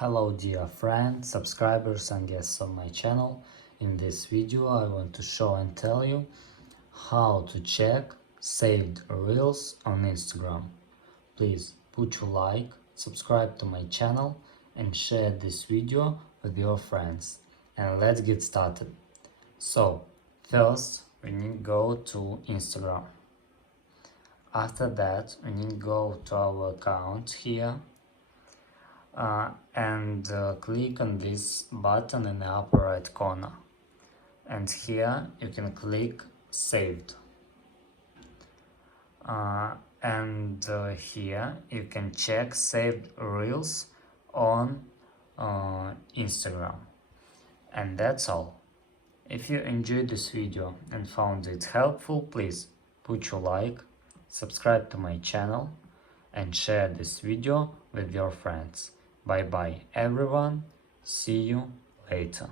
Hello dear friends, subscribers and guests on my channel. In this video I want to show and tell you how to check saved reels on Instagram. Please put your like, subscribe to my channel and share this video with your friends. And let's get started. So first we need to go to Instagram. After that we need to go to our account here. And click on this button in the upper right corner, and here you can click saved, and here you can check saved reels on Instagram. And that's all. If you enjoyed this video and found it helpful, please put your like, subscribe to my channel and share this video with your friends. Bye bye everyone, see you later.